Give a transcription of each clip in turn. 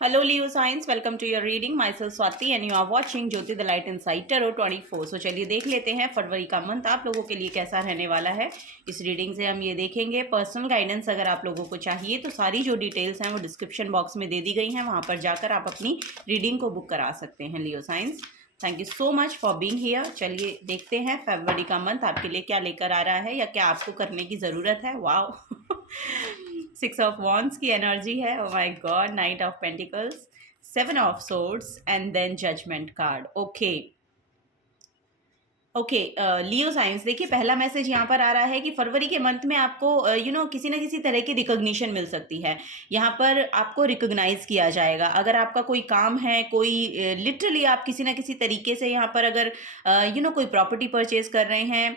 Hello Leo Science, welcome to your reading. Myself Swati and you are watching Jyoti the Light Inside Tarot 24. So चलिए देख लेते हैं फरवरी का month आप लोगों के लिए कैसा रहने वाला है। इस रीडिंग से हम ये देखेंगे पर्सनल गाइडेंस अगर आप लोगों को चाहिए तो सारी जो डिटेल्स हैं वो डिस्क्रिप्शन बॉक्स में दे दी गई हैं, वहाँ पर जाकर आप अपनी रीडिंग को बुक करा सकते हैं। Leo science, thank you so much for being here. चलिए देखते हैं फरवरी का मंथ आपके लिए क्या लेकर आ रहा है या क्या आपको करने की ज़रूरत है। वाओ 6 ऑफ वॉन्ड्स की एनर्जी है। Oh my god, knight of pentacles, 7 of swords and then judgement card. Okay okay Leo signs, देखिए पहला मैसेज यहाँ पर आ रहा है कि फरवरी के मंथ में आपको किसी ना किसी तरह की रिकॉग्निशन मिल सकती है। यहाँ पर आपको रिकॉग्नाइज किया जाएगा। अगर आपका कोई काम है, कोई लिटरली आप किसी ना किसी तरीके से यहाँ पर अगर कोई प्रॉपर्टी परचेज कर रहे हैं,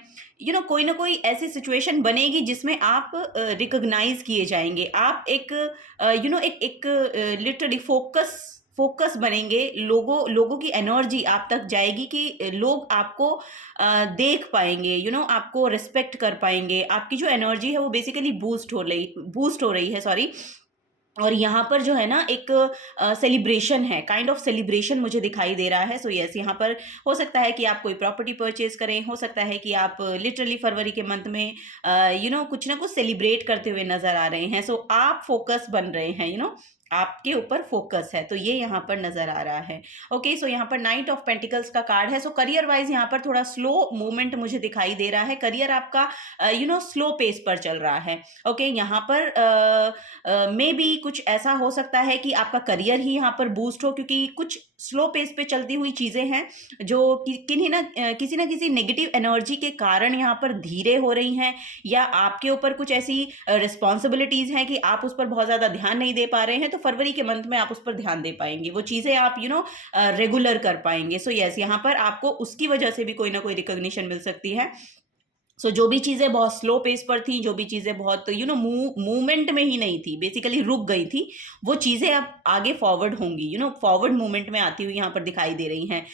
कोई ना कोई ऐसी सिचुएशन बनेगी जिसमें आप रिकॉग्नाइज किए जाएंगे। आप एक एक लिटरली फोकस बनेंगे। लोगों की एनर्जी आप तक जाएगी कि लोग आपको देख पाएंगे, आपको रिस्पेक्ट कर पाएंगे। आपकी जो एनर्जी है वो बेसिकली बूस्ट हो रही है, सॉरी। और यहाँ पर जो है ना एक सेलिब्रेशन है, काइंड ऑफ सेलिब्रेशन मुझे दिखाई दे रहा है। सो यस, यहाँ पर हो सकता है कि आप कोई प्रॉपर्टी परचेज करें, हो सकता है कि आप लिटरली फरवरी के मंथ में कुछ ना कुछ सेलिब्रेट करते हुए नजर आ रहे हैं। सो आप फोकस बन रहे हैं, आपके ऊपर फोकस है, तो ये यहाँ पर नजर आ रहा है। ओके, सो यहाँ पर नाइट ऑफ पेंटिकल्स का कार्ड है। सो करियर वाइज यहाँ पर थोड़ा स्लो मूवमेंट मुझे दिखाई दे रहा है। करियर आपका स्लो पेस पर चल रहा है। ओके, यहाँ पर मे बी कुछ ऐसा हो सकता है कि आपका करियर ही यहाँ पर बूस्ट हो, क्योंकि कुछ स्लो पेस पे चलती हुई चीजें हैं जो किसी ना किसी नेगेटिव एनर्जी के कारण यहाँ पर धीरे हो रही हैं, या आपके ऊपर कुछ ऐसी रिस्पॉन्सिबिलिटीज हैं कि आप उस पर बहुत ज्यादा ध्यान नहीं दे पा रहे हैं। तो फरवरी के मंथ में आप उस पर ध्यान दे पाएंगे, वो चीजें आप रेगुलर कर पाएंगे। सो यस, यहाँ पर आपको उसकी वजह से भी कोई ना कोई रिकॉग्निशन मिल सकती है। सो जो भी चीज़ें बहुत स्लो पेस पर थी, जो भी चीज़ें बहुत मूवमेंट में ही नहीं थी, बेसिकली रुक गई थी, वो चीज़ें अब आगे फॉरवर्ड होंगी, फॉरवर्ड मूवमेंट में आती हुई यहाँ पर दिखाई दे रही हैं।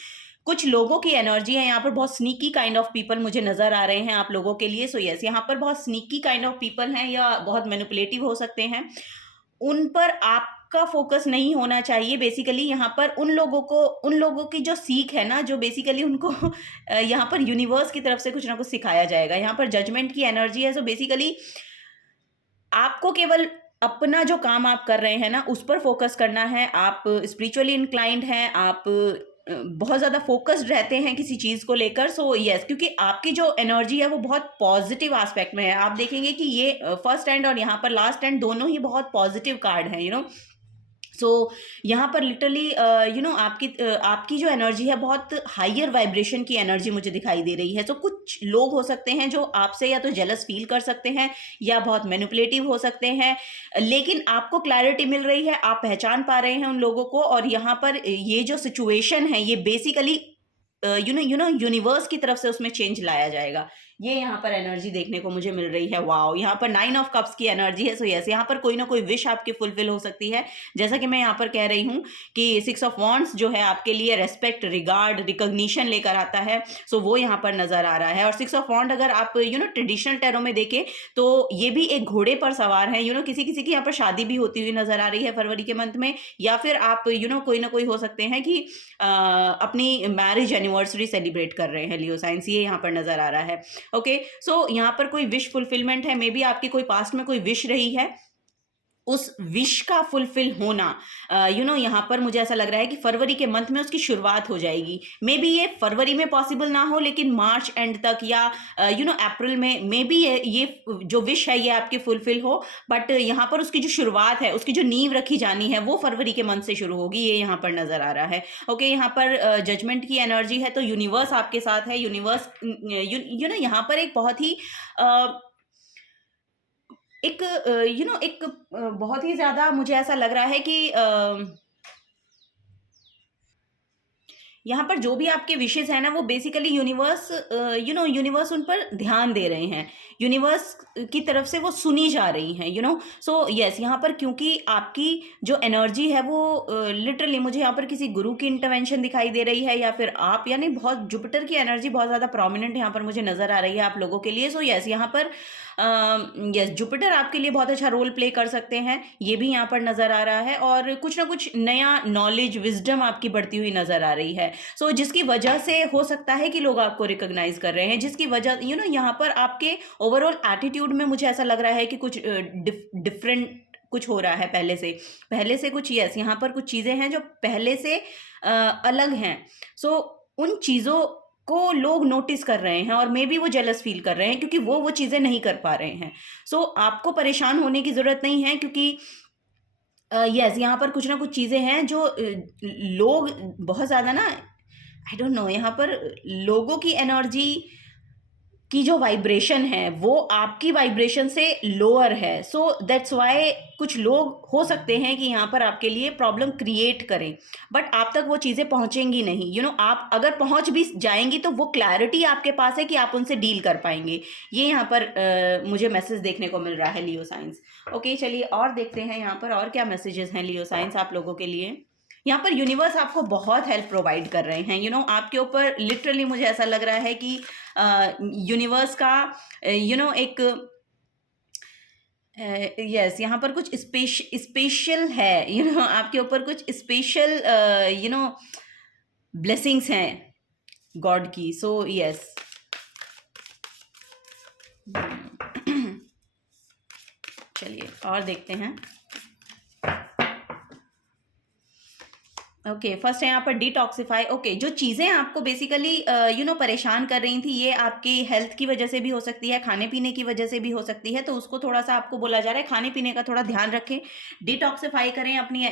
कुछ लोगों की एनर्जी है यहाँ पर, बहुत स्नीकी काइंड ऑफ पीपल मुझे नजर आ रहे हैं आप लोगों के लिए। सो यस, यहाँ पर बहुत स्नीकी काइंड ऑफ पीपल हैं या बहुत मैनिपुलेटिव हो सकते हैं। उन पर आपका फोकस नहीं होना चाहिए। बेसिकली यहाँ पर उन लोगों की जो सीख है ना, जो बेसिकली उनको यहाँ पर यूनिवर्स की तरफ से कुछ ना कुछ सिखाया जाएगा। यहाँ पर जजमेंट की एनर्जी है। सो बेसिकली आपको केवल अपना जो काम आप कर रहे हैं ना उस पर फोकस करना है। आप स्पिरिचुअली इंक्लाइंड हैं, आप बहुत ज़्यादा फोकस्ड रहते हैं किसी चीज़ को लेकर। सो यस, क्योंकि आपकी जो एनर्जी है वो बहुत पॉजिटिव एस्पेक्ट में है। आप देखेंगे कि ये फर्स्ट एंड और यहाँ पर लास्ट एंड दोनों ही बहुत पॉजिटिव कार्ड हैं, सो यहाँ पर लिटरली आपकी जो एनर्जी है बहुत हायर वाइब्रेशन की एनर्जी मुझे दिखाई दे रही है। तो कुछ लोग हो सकते हैं जो आपसे या तो जेलस फील कर सकते हैं या बहुत मैनिपुलेटिव हो सकते हैं, लेकिन आपको क्लैरिटी मिल रही है, आप पहचान पा रहे हैं उन लोगों को। और यहाँ पर ये जो सिचुएशन है ये बेसिकली यूनिवर्स की तरफ से उसमें चेंज लाया जाएगा। ये यहाँ पर एनर्जी देखने को मुझे मिल रही है। वाओ, यहाँ पर 9 ऑफ कप्स की एनर्जी है। सो यस, यहाँ पर कोई ना कोई विश आपकी फुलफिल हो सकती है। जैसा कि मैं यहाँ पर कह रही हूँ कि 6 ऑफ वॉन्ड्स जो है आपके लिए रेस्पेक्ट, रिगार्ड, रिकॉग्निशन लेकर आता है। सो वो यहाँ पर नजर आ रहा है। और 6 ऑफ वॉन्ड अगर आप ट्रेडिशनल टैरो में देखें तो ये भी एक घोड़े पर सवार है। किसी किसी की यहाँ पर शादी भी होती हुई नजर आ रही है फरवरी के मंथ में, या फिर आप कोई ना कोई हो सकते हैं कि अपनी मैरिज एनिवर्सरी सेलिब्रेट कर रहे हैं। लियो साइंस, ये यहाँ पर नजर आ रहा है। ओके, सो यहाँ पर कोई विश फुलफिलमेंट है। मे बी आपकी कोई पास्ट में कोई विश रही है, उस विश का फुलफिल होना यहाँ पर मुझे ऐसा लग रहा है कि फरवरी के मंथ में उसकी शुरुआत हो जाएगी। मे बी ये फरवरी में पॉसिबल ना हो, लेकिन मार्च एंड तक या अप्रैल में मे बी ये जो विश है ये आपकी फुलफिल हो। बट यहाँ पर उसकी जो शुरुआत है, उसकी जो नींव रखी जानी है वो फरवरी के मंथ से शुरू होगी, ये यहाँ पर नजर आ रहा है। ओके, यहाँ पर जजमेंट की एनर्जी है, तो यूनिवर्स आपके साथ है। यूनिवर्स यहाँ पर एक बहुत ही एक बहुत ही ज़्यादा मुझे ऐसा लग रहा है कि यहाँ पर जो भी आपके विशेज़ हैं ना, वो बेसिकली यूनिवर्स यूनिवर्स उन पर ध्यान दे रहे हैं, यूनिवर्स की तरफ से वो सुनी जा रही हैं, सो यस, यहाँ पर क्योंकि आपकी जो एनर्जी है वो लिटरली मुझे यहाँ पर किसी गुरु की इंटरवेंशन दिखाई दे रही है, या फिर आप, यानी बहुत जुपिटर की एनर्जी बहुत ज़्यादा प्रोमिनेंट यहाँ पर मुझे नज़र आ रही है आप लोगों के लिए। सो यस, यहाँ पर यस, जुपिटर आपके लिए बहुत अच्छा रोल प्ले कर सकते हैं, ये भी यहाँ पर नज़र आ रहा है, और कुछ ना कुछ नया नॉलेज, विजडम आपकी बढ़ती हुई नज़र आ रही है। सो जिसकी वजह से हो सकता है कि लोग आपको रिकॉग्नाइज कर रहे हैं, जिसकी वजह यहाँ पर आपके ओवरऑल एटीट्यूड में मुझे ऐसा लग रहा है कि कुछ डिफरेंट कुछ हो रहा है पहले से कुछ, यस, यहाँ पर कुछ चीज़ें हैं जो पहले से अलग हैं। सो उन चीज़ों को लोग नोटिस कर रहे हैं, और मे बी वो जेलस फील कर रहे हैं क्योंकि वो चीज़ें नहीं कर पा रहे हैं। सो आपको परेशान होने की ज़रूरत नहीं है, क्योंकि यस, यहाँ पर कुछ ना कुछ चीज़ें हैं जो लोग बहुत ज़्यादा ना, आई डोंट नो, यहाँ पर लोगों की एनर्जी की जो वाइब्रेशन है वो आपकी वाइब्रेशन से लोअर है। सो दैट्स वाई कुछ लोग हो सकते हैं कि यहाँ पर आपके लिए प्रॉब्लम क्रिएट करें, बट आप तक वो चीज़ें पहुँचेंगी नहीं। आप अगर पहुँच भी जाएंगी तो वो क्लैरिटी आपके पास है कि आप उनसे डील कर पाएंगे। ये यहाँ पर मुझे मैसेज देखने को मिल रहा है लियो साइंस। ओके, चलिए और देखते हैं यहाँ पर और क्या मैसेजेस हैं लियो साइंस आप लोगों के लिए। यहाँ पर यूनिवर्स आपको बहुत हेल्प प्रोवाइड कर रहे हैं, आपके ऊपर लिटरली मुझे ऐसा लग रहा है कि यूनिवर्स का एक यस, यहाँ पर कुछ स्पेशल है, आपके ऊपर कुछ स्पेशल ब्लेसिंग्स हैं गॉड की। सो यस, चलिए और देखते हैं। ओके, फर्स्ट है यहाँ पर डिटॉक्सिफाई। ओके, जो चीज़ें आपको बेसिकली परेशान कर रही थी, ये आपकी हेल्थ की वजह से भी हो सकती है, खाने पीने की वजह से भी हो सकती है, तो उसको थोड़ा सा आपको बोला जा रहा है खाने पीने का थोड़ा ध्यान रखें, डिटॉक्सिफाई करें अपनी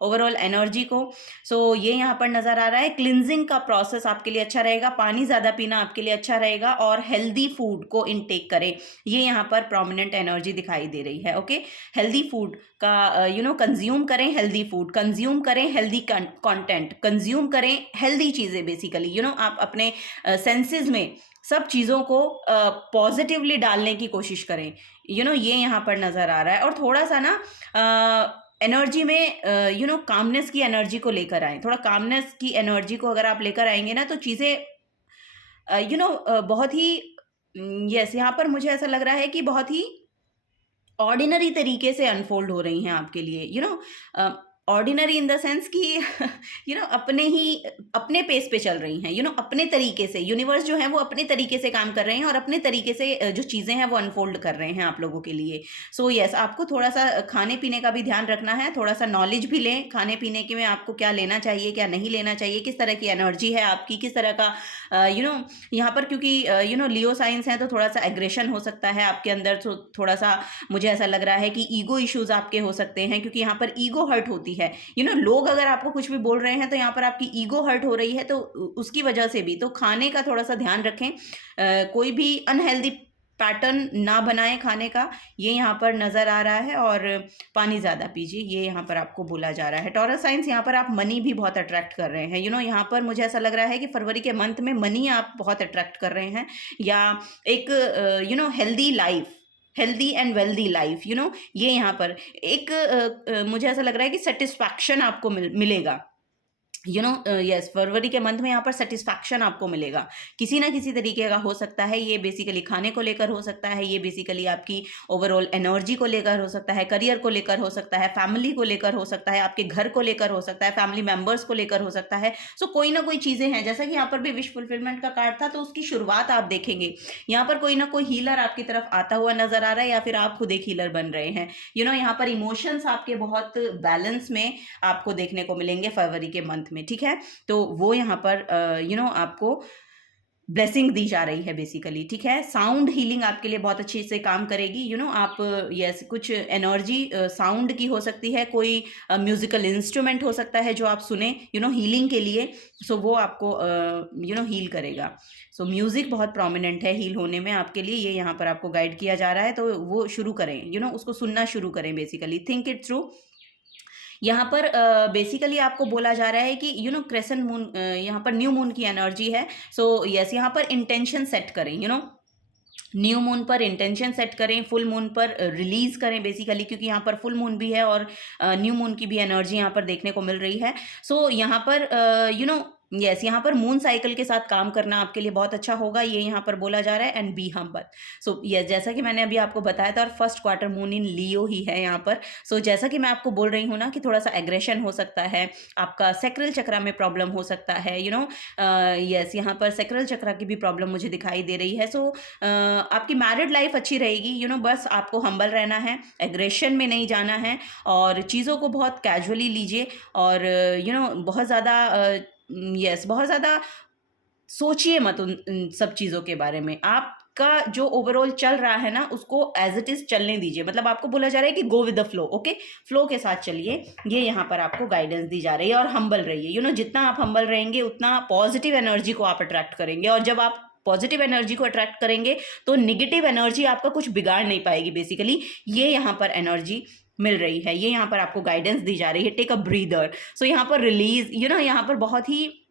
ओवरऑल एनर्जी को। सो ये यहाँ पर नज़र आ रहा है। क्लिनजिंग का प्रोसेस आपके लिए अच्छा रहेगा, पानी ज़्यादा पीना आपके लिए अच्छा रहेगा, और हेल्दी फूड को इनटेक करें, ये यहाँ पर प्रोमिनेंट एनर्जी दिखाई दे रही है। ओके, हेल्दी फूड का कंज्यूम करें, हेल्दी फूड कंज्यूम करें, हेल्दी कंटेंट कंज्यूम करें, हेल्दी चीज़ें बेसिकली आप अपने सेंसेस में सब चीज़ों को पॉजिटिवली डालने की कोशिश करें, ये यहाँ पर नज़र आ रहा है। और थोड़ा सा ना एनर्जी में कामनेस की एनर्जी को लेकर आए, थोड़ा कामनेस की एनर्जी को अगर आप लेकर आएंगे ना, तो चीज़ें बहुत ही यस, यहाँ पर मुझे ऐसा लग रहा है कि बहुत ही ऑर्डिनरी तरीके से अनफोल्ड हो रही हैं आपके लिए, ऑर्डिनरी इन द सेंस कि अपने पेस पे चल रही हैं, अपने तरीके से। यूनिवर्स जो है वो अपने तरीके से काम कर रहे हैं, और अपने तरीके से जो चीज़ें हैं वो अनफोल्ड कर रहे हैं आप लोगों के लिए। सो यस, आपको थोड़ा सा खाने पीने का भी ध्यान रखना है, थोड़ा सा नॉलेज भी लें खाने पीने के में, आपको क्या लेना चाहिए क्या नहीं लेना चाहिए, किस तरह की एनर्जी है आपकी, किस तरह का यहाँ पर, क्योंकि लियो साइंस है तो थोड़ा सा एग्रेशन हो सकता है आपके अंदर, तो थोड़ा सा मुझे ऐसा लग रहा है कि ईगो इश्यूज आपके हो सकते हैं, क्योंकि यहाँ पर ईगो हर्ट होती है। लोग अगर आपको कुछ भी बोल रहे हैं तो यहाँ पर आपकी ईगो हर्ट हो रही है, तो उसकी वजह से भी तो खाने का थोड़ा सा ध्यान रखें, कोई भी अनहेल्दी पैटर्न ना बनाएं खाने का, ये यहाँ पर नज़र आ रहा है। और पानी ज़्यादा पीजिए, ये यहाँ पर आपको बोला जा रहा है। टॉरस साइंस, यहाँ पर आप मनी भी बहुत अट्रैक्ट कर रहे हैं, यहाँ पर मुझे ऐसा लग रहा है कि फरवरी के मंथ में मनी आप बहुत अट्रैक्ट कर रहे हैं, या एक healthy life, healthy and wealthy life, ये यहाँ पर एक मुझे ऐसा लग रहा है कि सेटिस्फैक्शन आपको मिलेगा, यस, फरवरी के मंथ में यहाँ पर सेटिस्फैक्शन आपको मिलेगा किसी ना किसी तरीके का। हो सकता है ये बेसिकली खाने को लेकर हो सकता है, ये बेसिकली आपकी ओवरऑल एनर्जी को लेकर हो सकता है, करियर को लेकर हो सकता है, फैमिली को लेकर हो सकता है, आपके घर को लेकर हो सकता है, फैमिली मेंबर्स को लेकर हो सकता है। सो कोई ना कोई चीज़ें हैं, जैसा कि यहाँ पर भी विश फुलफिलमेंट का कार्ड था, तो उसकी शुरुआत आप देखेंगे यहाँ पर कोई ना कोई हीलर आपकी तरफ आता हुआ नजर आ रहा है, या फिर आप खुद एक हीलर बन रहे हैं। यहाँ पर इमोशंस आपके बहुत बैलेंस में आपको देखने को मिलेंगे फरवरी के मंथ में, ठीक है। तो वो यहाँ पर आपको ब्लेसिंग दी जा रही है बेसिकली, ठीक है। साउंड हीलिंग आपके लिए बहुत अच्छे से काम करेगी, आप यस, कुछ एनर्जी साउंड की हो सकती है, कोई म्यूजिकल इंस्ट्रूमेंट हो सकता है जो आप सुने हीलिंग के लिए, सो वो आपको हील करेगा। सो म्यूजिक बहुत प्रोमिनेंट है हील होने में आपके लिए, ये यहाँ पर आपको गाइड किया जा रहा है, तो वो शुरू करें, उसको सुनना शुरू करें बेसिकली, थिंक इट थ्रू। यहाँ पर बेसिकली आपको बोला जा रहा है कि क्रेसेंट मून, यहाँ पर न्यू मून की एनर्जी है। सो यस, यहाँ पर इंटेंशन सेट करें, न्यू मून पर इंटेंशन सेट करें, फुल मून पर रिलीज करें बेसिकली, क्योंकि यहाँ पर फुल मून भी है और न्यू मून की भी एनर्जी यहाँ पर देखने को मिल रही है। सो यहाँ पर यस, यहाँ पर मून साइकिल के साथ काम करना आपके लिए बहुत अच्छा होगा, ये यहाँ पर बोला जा रहा है। And be humble. So yes, जैसा कि मैंने अभी आपको बताया था, और फर्स्ट क्वार्टर मून इन लियो ही है यहाँ पर। सो जैसा कि मैं आपको बोल रही हूँ ना कि थोड़ा सा एग्रेशन हो सकता है, आपका सेक्रल चक्रा में प्रॉब्लम हो सकता है, यस, यहाँ पर सेक्रल चक्रा की भी प्रॉब्लम मुझे दिखाई दे रही है। सो आपकी मैरिड लाइफ अच्छी रहेगी, बस आपको हम्बल रहना है, एग्रेशन में नहीं जाना है, और चीज़ों को बहुत कैजुअली लीजिए, और बहुत ज़्यादा बहुत ज़्यादा सोचिए मत उन सब चीज़ों के बारे में। आपका जो ओवरऑल चल रहा है ना, उसको एज इट इज़ चलने दीजिए। मतलब आपको बोला जा रहा है कि go with the flow, okay, flow के साथ चलिए, ये यहाँ पर आपको गाइडेंस दी जा रही है। और हम्बल रहिए, जितना आप हम्बल रहेंगे उतना पॉजिटिव एनर्जी को आप अट्रैक्ट करेंगे, और जब आप पॉजिटिव एनर्जी को अट्रैक्ट करेंगे तो निगेटिव एनर्जी आपका कुछ बिगाड़ नहीं पाएगी बेसिकली। ये यहाँ पर एनर्जी मिल रही है, ये यहाँ पर आपको गाइडेंस दी जा रही है। Take a breather. सो यहाँ पर रिलीज, यहाँ पर बहुत ही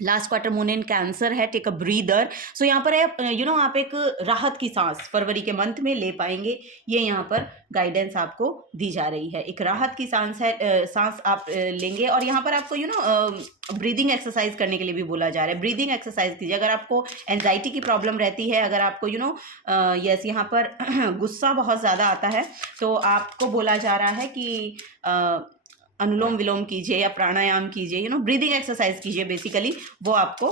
last quarter moon in Cancer है, टेक अ ब्रीदर। सो यहाँ पर आप एक राहत की सांस फरवरी के मंथ में ले पाएंगे, ये यहाँ पर गाइडेंस आपको दी जा रही है। एक राहत की सांस है, सांस आप लेंगे, और यहाँ पर आपको ब्रीदिंग एक्सरसाइज करने के लिए भी बोला जा रहा है। ब्रीदिंग एक्सरसाइज कीजिए। अगर आपको एंजाइटी की प्रॉब्लम रहती है, अगर आपको यस, यहाँ पर गुस्सा बहुत ज़्यादा आता है, तो आपको बोला जा रहा है कि अनुलोम विलोम कीजिए या प्राणायाम कीजिए, ब्रीदिंग एक्सरसाइज कीजिए बेसिकली, वो आपको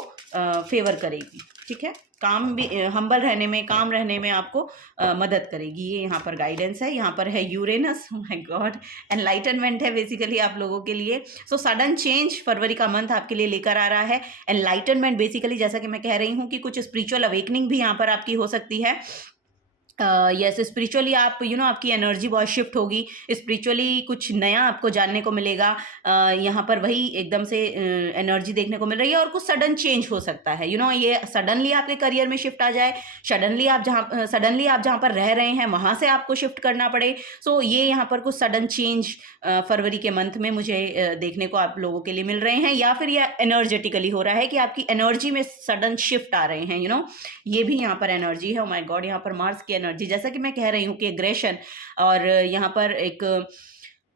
फेवर करेगी। ठीक है, काम भी हम्बल रहने में, काम रहने में आपको मदद करेगी। ये यहाँ पर गाइडेंस है। यहाँ पर है यूरेनस, माय गॉड, एनलाइटनमेंट है बेसिकली आप लोगों के लिए। सो सडन चेंज फरवरी का मंथ आपके लिए लेकर आ रहा है। एनलाइटनमेंट बेसिकली, जैसा कि मैं कह रही हूँ कि कुछ स्पिरिचुअल अवेकनिंग भी यहाँ पर आपकी हो सकती है। यस, स्पिरिचुअली आप आपकी एनर्जी बहुत शिफ्ट होगी, स्पिरिचुअली कुछ नया आपको जानने को मिलेगा। यहाँ पर वही एकदम से एनर्जी देखने को मिल रही है, और कुछ सडन चेंज हो सकता है। ये सडनली आपके करियर में शिफ्ट आ जाए, सडनली आप जहाँ पर रह रहे हैं वहाँ से आपको शिफ्ट करना पड़े। सो ये यहाँ पर कुछ सडन चेंज फरवरी के मंथ में मुझे देखने को आप लोगों के लिए मिल रहे हैं, या फिर यह एनर्जेटिकली हो रहा है कि आपकी एनर्जी में सडन शिफ्ट आ रहे हैं। ये भी यहाँ पर एनर्जी है। ओ माय गॉड, यहाँ पर मार्स की एनर्जी, जैसा कि मैं कह रही हूँ कि एग्रेशन, और यहाँ पर एक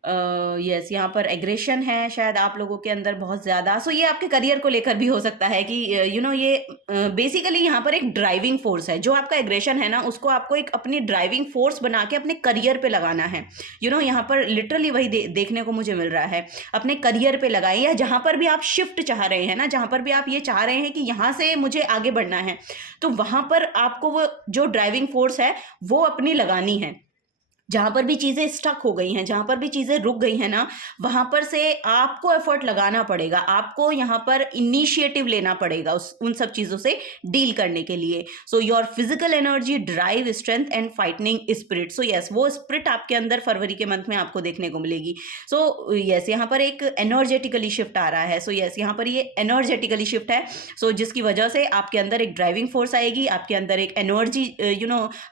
यस, यहाँ पर एग्रेशन है शायद आप लोगों के अंदर बहुत ज़्यादा। सो ये आपके करियर को लेकर भी हो सकता है कि ये बेसिकली यहाँ पर एक ड्राइविंग फोर्स है। जो आपका एग्रेशन है ना, उसको आपको एक अपनी ड्राइविंग फोर्स बना के अपने करियर पे लगाना है। यहाँ पर लिटरली वही देखने को मुझे मिल रहा है। अपने करियर पे लगाएं, या जहाँ पर भी आप शिफ्ट चाह रहे हैं ना, जहाँ पर भी आप ये चाह रहे हैं कि यहाँ से मुझे आगे बढ़ना है, तो वहाँ पर आपको वो जो ड्राइविंग फोर्स है वो अपनी लगानी है। जहाँ पर भी चीज़ें स्टक हो गई हैं, जहाँ पर भी चीज़ें रुक गई हैं ना, वहाँ पर से आपको एफर्ट लगाना पड़ेगा, आपको यहाँ पर इनिशिएटिव लेना पड़ेगा उन सब चीज़ों से डील करने के लिए। So your physical energy, drive, strength and fighting spirit. So yes, वो स्पिरिट आपके अंदर फरवरी के मंथ में आपको देखने को मिलेगी। सो यस, यहाँ पर एक एनर्जेटिकली शिफ्ट आ रहा है। सो यस, यहाँ पर ये एनर्जेटिकली शिफ्ट है। सो जिसकी वजह से आपके अंदर एक ड्राइविंग फोर्स आएगी, आपके अंदर एक एनर्जी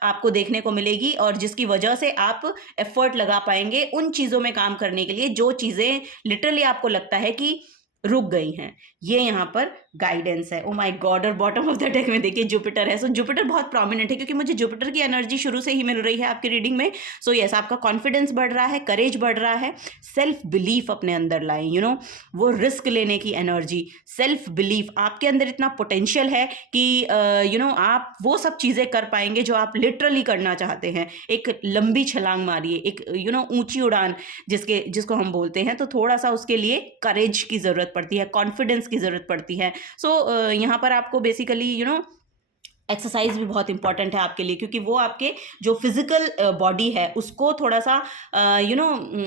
आपको देखने को मिलेगी, और जिसकी वजह से आप एफर्ट लगा पाएंगे उन चीजों में काम करने के लिए जो चीजें लिटरली आपको लगता है कि रुक गई हैं। ये यहाँ पर गाइडेंस है। ओ माय गॉड, और बॉटम ऑफ द डेक में देखिए जुपिटर है। सो जुपिटर बहुत प्रोमिनेंट है, क्योंकि मुझे जुपिटर की एनर्जी शुरू से ही मिल रही है आपकी रीडिंग में। सो यस, आपका कॉन्फिडेंस बढ़ रहा है, करेज बढ़ रहा है, सेल्फ बिलीफ अपने अंदर लाएं, वो रिस्क लेने की एनर्जी, सेल्फ बिलीफ, आपके अंदर इतना पोटेंशियल है कि आप वो सब चीज़ें कर पाएंगे जो आप लिटरली करना चाहते हैं। एक लंबी छलांग मारिए, एक ऊंची उड़ान जिसको हम बोलते हैं। तो थोड़ा सा उसके लिए करेज की ज़रूरत पड़ती है, कॉन्फिडेंस की ज़रूरत पड़ती है। सो यहाँ पर आपको बेसिकली एक्सरसाइज भी बहुत इंपॉर्टेंट है आपके लिए, क्योंकि वो आपके जो फिजिकल बॉडी है उसको थोड़ा सा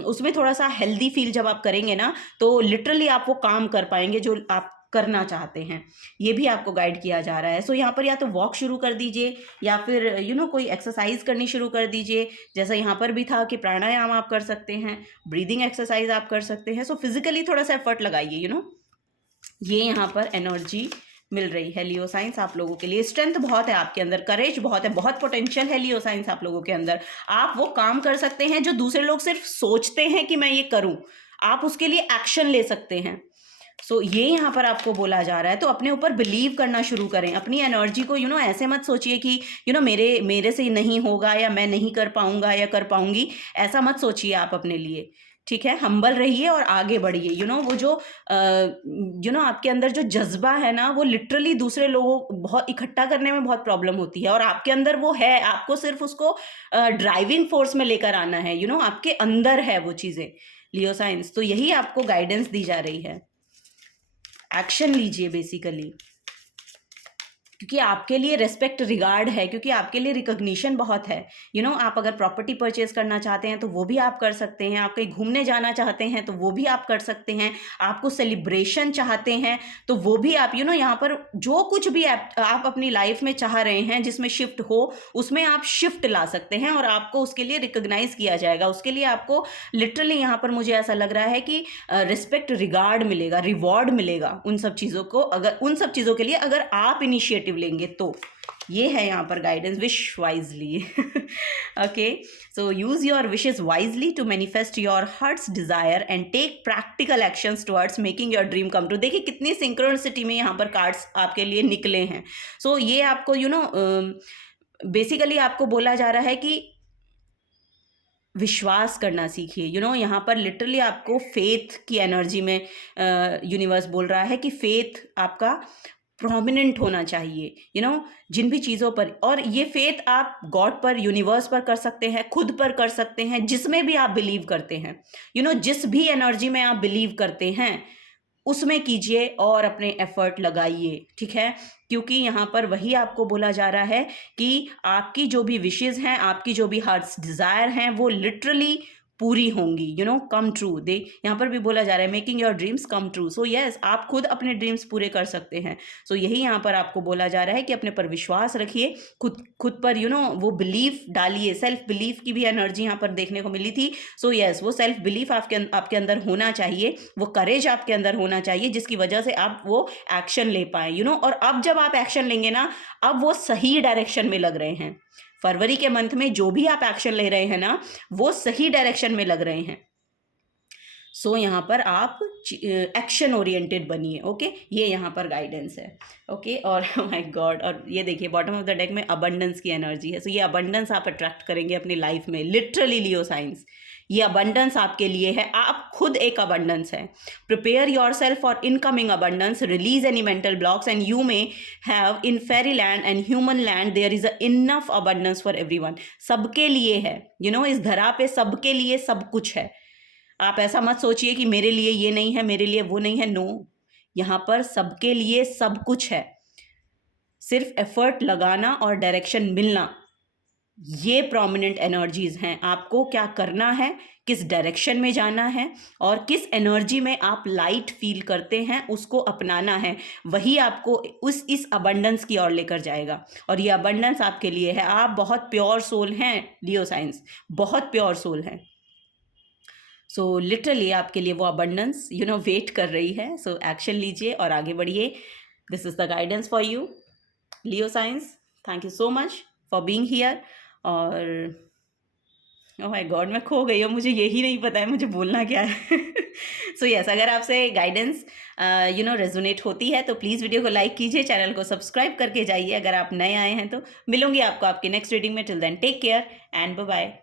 उसमें थोड़ा सा हेल्दी फील जब आप करेंगे ना, तो लिटरली आप वो काम कर पाएंगे जो आप करना चाहते हैं। ये भी आपको गाइड किया जा रहा है। सो यहाँ पर या तो वॉक शुरू कर दीजिए, या फिर कोई एक्सरसाइज करनी शुरू कर दीजिए। जैसा यहाँ पर भी था कि प्राणायाम आप कर सकते हैं, ब्रीदिंग एक्सरसाइज आप कर सकते हैं। सो फिजिकली थोड़ा सा एफर्ट लगाइए। ये यहाँ पर एनर्जी मिल रही है लियो साइंस आप लोगों के लिए। स्ट्रेंथ बहुत है आपके अंदर, करेज बहुत है, बहुत पोटेंशियल है लियो साइंस आप लोगों के अंदर। आप वो काम कर सकते हैं जो दूसरे लोग सिर्फ सोचते हैं कि मैं ये करूं, आप उसके लिए एक्शन ले सकते हैं। सो ये यहाँ पर आपको बोला जा रहा है। तो अपने ऊपर बिलीव करना शुरू करें, अपनी एनर्जी को ऐसे मत सोचिए कि मेरे से नहीं होगा या मैं नहीं कर पाऊंगा या कर पाऊंगी, ऐसा मत सोचिए आप अपने लिए, ठीक है। हम्बल रहिए और आगे बढ़िए। वो जो आपके अंदर जो जज्बा है ना, वो लिटरली दूसरे लोगों बहुत इकट्ठा करने में बहुत प्रॉब्लम होती है, और आपके अंदर वो है, आपको सिर्फ उसको ड्राइविंग फोर्स में लेकर आना है। आपके अंदर है वो चीज़ें, लियो साइंस। तो यही आपको गाइडेंस दी जा रही है, एक्शन लीजिए बेसिकली, क्योंकि आपके लिए रेस्पेक्ट रिगार्ड है, क्योंकि आपके लिए रिकॉग्निशन बहुत है। आप अगर प्रॉपर्टी परचेज करना चाहते हैं तो वो भी आप कर सकते हैं, आप कहीं घूमने जाना चाहते हैं तो वो भी आप कर सकते हैं, आपको सेलिब्रेशन चाहते हैं तो वो भी आप यहाँ पर जो कुछ भी आप अपनी लाइफ में चाह रहे हैं जिसमें शिफ्ट हो, उसमें आप शिफ्ट ला सकते हैं, और आपको उसके लिए रिकॉग्नाइज किया जाएगा। उसके लिए आपको लिटरली यहाँ पर मुझे ऐसा लग रहा है कि रिस्पेक्ट, रिगार्ड मिलेगा, रिवॉर्ड मिलेगा उन सब चीज़ों को, अगर उन सब चीज़ों के लिए अगर आप इनिशिएटिव लेंगे तो। ये है यहाँ पर guidance, wish wisely. Okay, so use your wishes wisely to manifest your heart's desire and take practical actions towards making your dream come true. देखिए कितनी सिंक्रोनिसिटी में यहाँ पर कार्ड्स आपके लिए निकले हैं। सो ये आपको बेसिकली आपको बोला जा रहा है कि विश्वास करना सीखिए। यहाँ पर लिटरली आपको फेथ की एनर्जी में यूनिवर्स बोल रहा है कि फेथ आपका प्रोमिनेंट होना चाहिए, जिन भी चीज़ों पर। और ये फेथ आप गॉड पर, यूनिवर्स पर कर सकते हैं, खुद पर कर सकते हैं, जिसमें भी आप बिलीव करते हैं। जिस भी एनर्जी में आप बिलीव करते हैं उसमें कीजिए और अपने एफर्ट लगाइए, ठीक है। क्योंकि यहाँ पर वही आपको बोला जा रहा है कि आपकी जो भी विशेज़ हैं, आपकी जो भी हार्ट्स डिज़ायर हैं, वो लिटरली पूरी होंगी, कम ट्रू। दे यहाँ पर भी बोला जा रहा है making your dreams come true. So yes, आप खुद अपने ड्रीम्स पूरे कर सकते हैं। सो यही यहाँ पर आपको बोला जा रहा है कि अपने पर विश्वास रखिए, खुद पर वो बिलीफ डालिए। सेल्फ बिलीफ की भी एनर्जी यहाँ पर देखने को मिली थी। सो यस, वो सेल्फ बिलीफ आपके अंदर होना चाहिए, वो करेज आपके अंदर होना चाहिए, जिसकी वजह से आप वो एक्शन ले पाए। और अब जब आप एक्शन लेंगे ना, अब वो सही डायरेक्शन में लग रहे हैं। फरवरी के मंथ में जो भी आप एक्शन ले रहे हैं ना, वो सही डायरेक्शन में लग रहे हैं। सो यहाँ पर आप एक्शन ओरिएंटेड बनिए। ओके, ये यहाँ पर गाइडेंस है। ओके, और माय गॉड, और ये देखिए बॉटम ऑफ द डेक में अबंडेंस की एनर्जी है। सो ये अबंडेंस आप अट्रैक्ट करेंगे अपनी लाइफ में, लिटरली लियो साइंस। ये अबंडेंस आपके लिए है, आप खुद एक अबंडेंस है। Prepare yourself for incoming abundance, release any mental blocks and you may have in fairy land and human land there is enough abundance for everyone. सबके लिए है, इस धरा पे सबके लिए सब कुछ है। आप ऐसा मत सोचिए कि मेरे लिए ये नहीं है, मेरे लिए वो नहीं है। नो, यहाँ पर सबके लिए सब कुछ है। सिर्फ एफर्ट लगाना और डायरेक्शन मिलना, ये प्रोमिनेंट एनर्जीज हैं। आपको क्या करना है, किस डायरेक्शन में जाना है, और किस एनर्जी में आप लाइट फील करते हैं उसको अपनाना है। वही आपको इस अबंडेंस की ओर लेकर जाएगा, और ये अबंडेंस आपके लिए है। आप बहुत प्योर सोल हैं लियो साइंस, बहुत प्योर सोल हैं। सो लिटरली आपके लिए वो अबंडेंस वेट कर रही है। सो एक्शन लीजिए और आगे बढ़िए। This is the guidance for you Leo science. Thank you so much for being here. और ओह माय गॉड, मैं खो गई हूँ, मुझे यही नहीं पता है मुझे बोलना क्या है। सो यस, अगर आपसे गाइडेंस रेजोनेट होती है तो प्लीज़ वीडियो को लाइक कीजिए, चैनल को सब्सक्राइब करके जाइए अगर आप नए आए हैं तो। मिलूंगी आपको आपके नेक्स्ट रीडिंग में। Till then take care and bye bye.